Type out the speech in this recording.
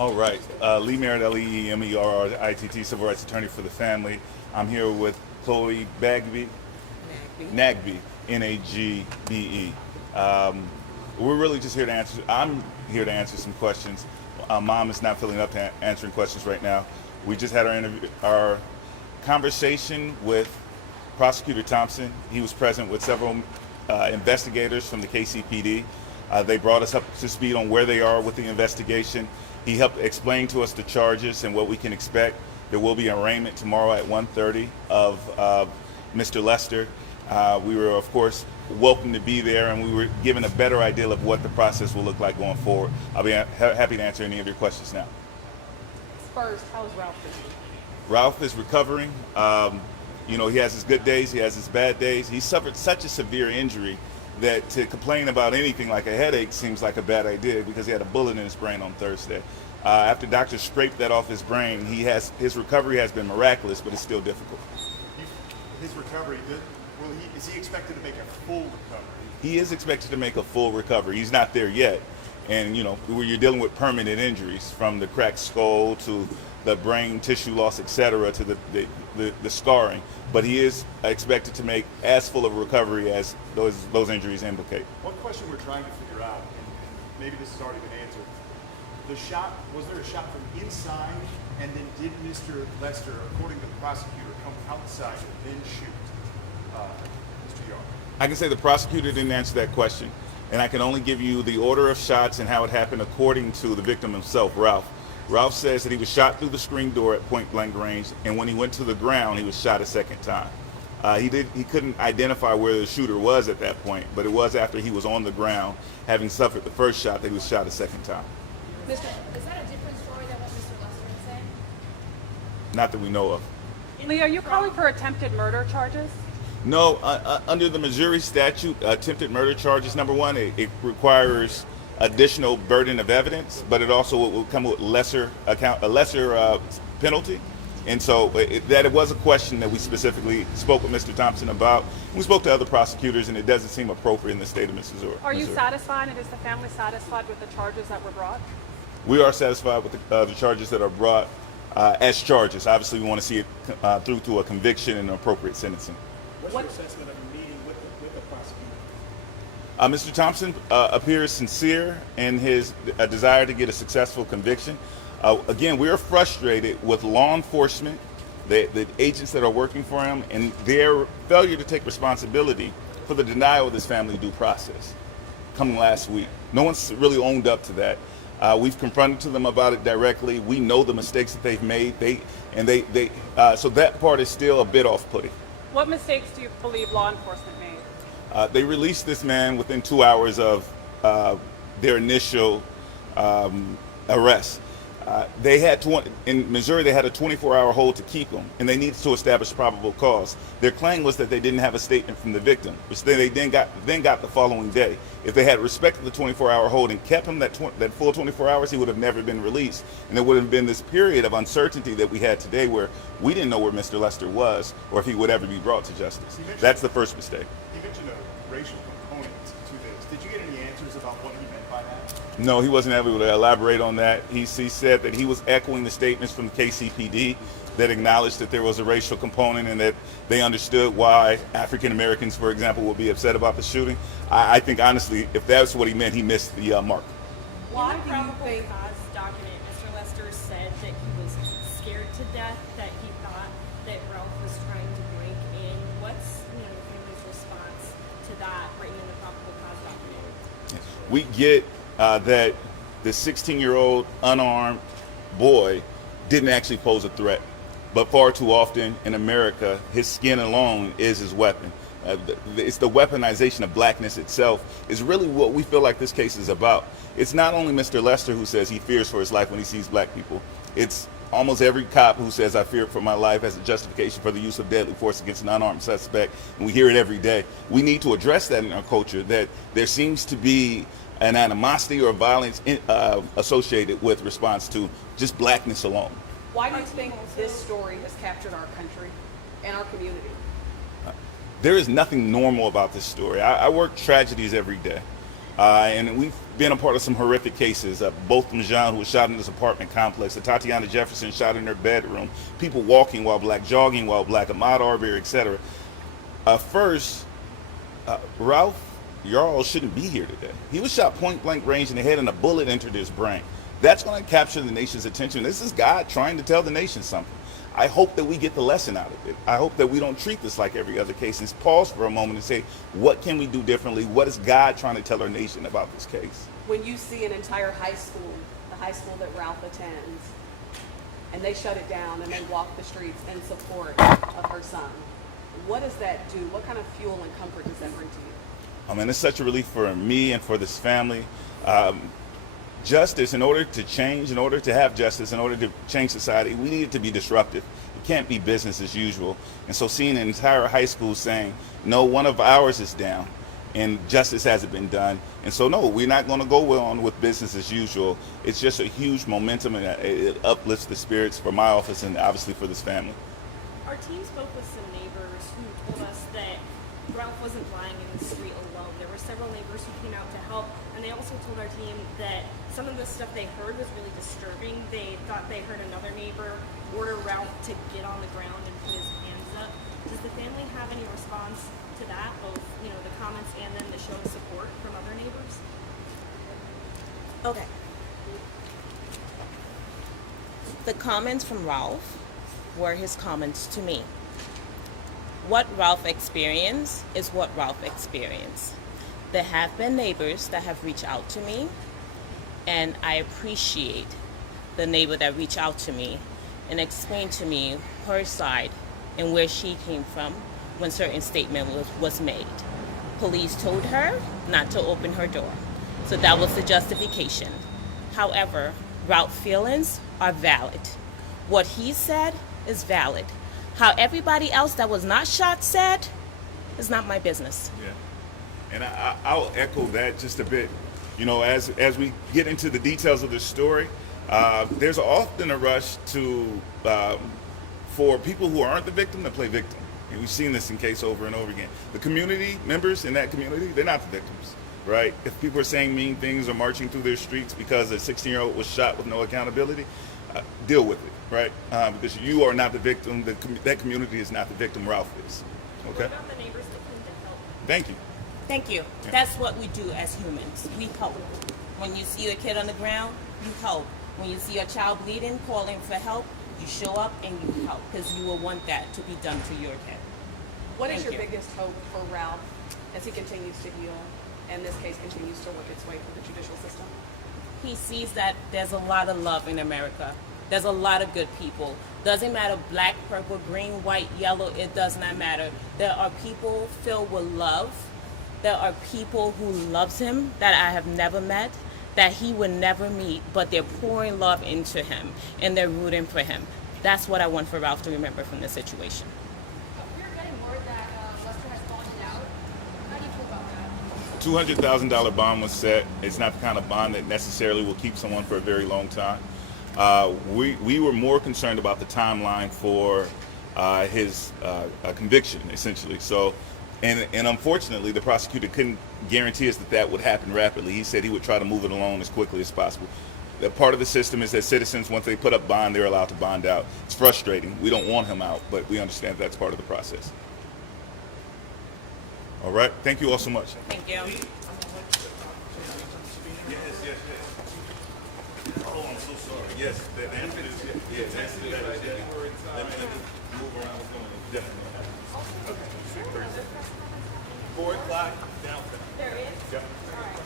All right. Lee Merida, Leemeritt, civil rights attorney for the family. I'm here with Chloe Nagbe, Nagbe. We're really just here to answer. I'm here to answer some questions. Mom is not feeling up to answering questions right now. We just had our conversation with Prosecutor Thompson. He was present with several investigators from the KCPD. They brought us up to speed on where they are with the investigation. He helped explain to us the charges and what we can expect. There will be an arraignment tomorrow at 1:30 of Mr. Lester. We were, of course, welcome to be there, and we were given a better idea of what the process will look like going forward. I'll be happy to answer any of your questions now. First, how is Ralph doing? Ralph is recovering. He has his good days, he has his bad days. He suffered such a severe injury that to complain about anything like a headache seems like a bad idea because he had a bullet in his brain on Thursday. After doctors scraped that off his brain, his recovery has been miraculous, but it's still difficult. His recovery, is he expected to make a full recovery? He is expected to make a full recovery. He's not there yet. And, where you're dealing with permanent injuries from the cracked skull to the brain tissue loss, etc., to the scarring. But he is expected to make as full of a recovery as those injuries implicate. One question we're trying to figure out, and maybe this has already been answered, was there a shot from inside, and then did Mr. Lester, according to the prosecutor, come outside and then shoot Mr. Yarl? I can say the prosecutor didn't answer that question, and I can only give you the order of shots and how it happened according to the victim himself, Ralph. Ralph says that he was shot through the screen door at point blank range, and when he went to the ground, he was shot a second time. He couldn't identify where the shooter was at that point, but it was after he was on the ground, having suffered the first shot, that he was shot a second time. Is that a different story than what Mr. Lester is saying? Not that we know of. Lee, are you calling for attempted murder charges? No, under the Missouri statute, attempted murder charges, number one, it requires additional burden of evidence, but it also will come with a lesser penalty. And so it was a question that we specifically spoke with Mr. Thompson about. We spoke to other prosecutors, and it doesn't seem appropriate in the state of Missouri. Are you satisfied, and is the family satisfied with the charges that were brought? We are satisfied with the charges that are brought as charges. Obviously, we want to see it through to a conviction and appropriate sentencing. What's your assessment of the meeting with the prosecutor? Mr. Thompson appears sincere in his desire to get a successful conviction. Again, we are frustrated with law enforcement, the agents that are working for him, and their failure to take responsibility for the denial of this family due process coming last week. No one's really owned up to that. We've confronted to them about it directly. We know the mistakes that they've made. So that part is still a bit off-putting. What mistakes do you believe law enforcement made? They released this man within 2 hours of their initial arrest. In Missouri, they had a 24-hour hold to keep him, and they needed to establish probable cause. Their claim was that they didn't have a statement from the victim, which they then got the following day. If they had respected the 24-hour hold and kept him that full 24 hours, he would have never been released. And there would have been this period of uncertainty that we had today where we didn't know where Mr. Lester was or if he would ever be brought to justice. That's the first mistake. He mentioned a racial component to this. Did you get any answers about what he meant by that? No, he wasn't able to elaborate on that. He said that he was echoing the statements from the KCPD that acknowledged that there was a racial component and that they understood why African Americans, for example, would be upset about the shooting. I think, honestly, if that's what he meant, he missed the mark. Why do you think cause document Mr. Lester said that he was scared to death, that he thought that Ralph was trying to break in? What's the family's response to that written in the probable cause document? We get that the 16-year-old unarmed boy didn't actually pose a threat. But far too often in America, his skin alone is his weapon. It's the weaponization of blackness itself is really what we feel like this case is about. It's not only Mr. Lester who says he fears for his life when he sees black people. It's almost every cop who says I fear for my life as a justification for the use of deadly force against an unarmed suspect, and we hear it every day. We need to address that in our culture, that there seems to be an animosity or violence associated with response to just blackness alone. Why do you think this story has captured our country and our community? There is nothing normal about this story. I work tragedies every day. And we've been a part of some horrific cases. Both Majan, who was shot in this apartment complex, the Tatiana Jefferson shot in her bedroom, people walking while black, jogging while black, Ahmaud Arbery, etc. First, Ralph Yarl shouldn't be here today. He was shot point blank range in the head and a bullet entered his brain. That's going to capture the nation's attention. This is God trying to tell the nation something. I hope that we get the lesson out of it. I hope that we don't treat this like every other case and pause for a moment and say, what can we do differently? What is God trying to tell our nation about this case? When you see an entire high school, the high school that Ralph attends, and they shut it down and they walk the streets in support of her son, what does that do? What kind of fuel and comfort does that bring to you? I mean, it's such a relief for me and for this family. Justice, in order to change, in order to have justice, in order to change society, we need it to be disruptive. It can't be business as usual. And so seeing an entire high school saying, no, one of ours is down and justice hasn't been done. And so, no, we're not going to go on with business as usual. It's just a huge momentum and it uplifts the spirits for my office and obviously for this family. Our team spoke with some neighbors who told us that Ralph wasn't lying in the street alone. There were several neighbors who came out to help, and they also told our team that some of the stuff they heard was really disturbing. They thought they heard another neighbor order Ralph to get on the ground and put his hands up. Does the family have any response to that, both the comments and then the show of support from other neighbors? Okay. The comments from Ralph were his comments to me. What Ralph experienced is what Ralph experienced. There have been neighbors that have reached out to me, and I appreciate the neighbor that reached out to me and explained to me her side and where she came from when certain statement was made. Police told her not to open her door, so that was the justification. However, Ralph's feelings are valid. What he said is valid. How everybody else that was not shot said is not my business. Yeah. And I'll echo that just a bit. As we get into the details of the story, there's often a rush for people who aren't the victim to play victim. And we've seen this in case over and over again. The community members in that community, they're not the victims, right? If people are saying mean things or marching through their streets because a 16-year-old was shot with no accountability, deal with it, right? Because you are not the victim. That community is not the victim. Ralph is. Okay. What about the neighbors that came to help? Thank you. Thank you. Yeah. That's what we do as humans. We help. When you see a kid on the ground, you help. When you see a child bleeding, calling for help, you show up and you help because you will want that to be done to your kid. What is Thank your you. biggest hope for Ralph as he continues to heal and this case continues to work its way through the judicial system? He sees that there's a lot of love in America. There's a lot of good people. Doesn't matter black, purple, green, white, yellow, it does not matter. There are people filled with love. There are people who loves him that I have never met, that he would never meet, but they're pouring love into him and they're rooting for him. That's what I want for Ralph to remember from this situation. We're getting word that Lester has bonded out. How do you feel about that? $200,000 bond was set. It's not the kind of bond that necessarily will keep someone for a very long time. We were more concerned about the timeline for his conviction, essentially. So, and unfortunately, the prosecutor couldn't guarantee us that would happen rapidly. He said he would try to move it along as quickly as possible. The part of the system is that citizens, once they put up bond, they're allowed to bond out. It's frustrating. We don't want him out, but we understand that's part of the process. All right. Thank you all so much. Thank you. Yes. Oh, I'm so sorry. Yes, the answer is yes. Let me move around. What's going on? Definitely. Okay. 4 o'clock downtown. There is? Yep. All right.